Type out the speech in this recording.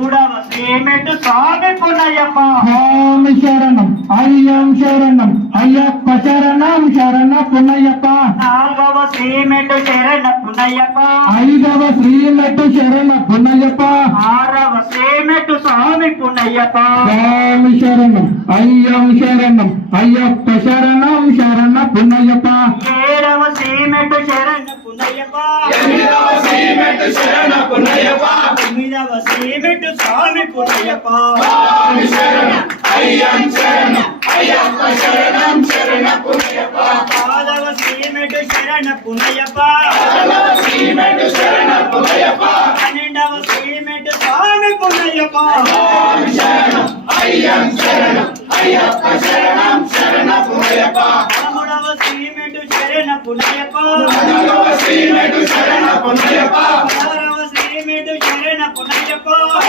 మూడవ శ్రీమెట్టు స్వామి పున్నయ్యప్ప స్వామి శరణం అయ్యం శరణం అయ్యప్ప శరణం శరణ పున్నయ్యప్ప నాలుగవ శ్రీమెట్టు శరణ పున్నయ్యప్ప ఐదవ శ్రీమెట్టు శరణ పున్నయ్యప్ప ఆరవ శ్రీమెట్టు స్వామి పున్నయ్యప్ప స్వామి శరణం అయ్యం శరణం అయ్యప్ప శరణం శరణ పున్నయ్యప్ప ఏడవ శ్రీమెట్టు శరణ పున్నయ్యప్ప ఎనిమిదవ శ్రీమెట్టు శరణ పున్నయ్యప్ప తొమ్మిదవ శ్రీమెట్టు స్వామి పున్నయ్యప్ప స్వామి శరణం అయ్యం శరణం అయ్యప్ప శరణం శరణ పున్నయ్యప్ప పదవ శ్రీమెట్టు శరణ పున్నయ్యప్ప పదవ శ్రీమెట్టు శరణ పున్నయ్యప్ప పన్నెండవ శ్రీమెట్టు స్వామి పున్నయ్యప్ప స్వామి శరణం అయ్యం శరణం అయ్యప్ప శరణం శరణ పున్నయ్యప్ప పదమూడవ శ్రీమెట్టు శరణ పున్నయ్యప్ప పదవ శ్రీమెట్టు శరణ పున్నయ్యప్ప పదహారవ శ్రీమెట్టు శరణ పున్నయ్యప్ప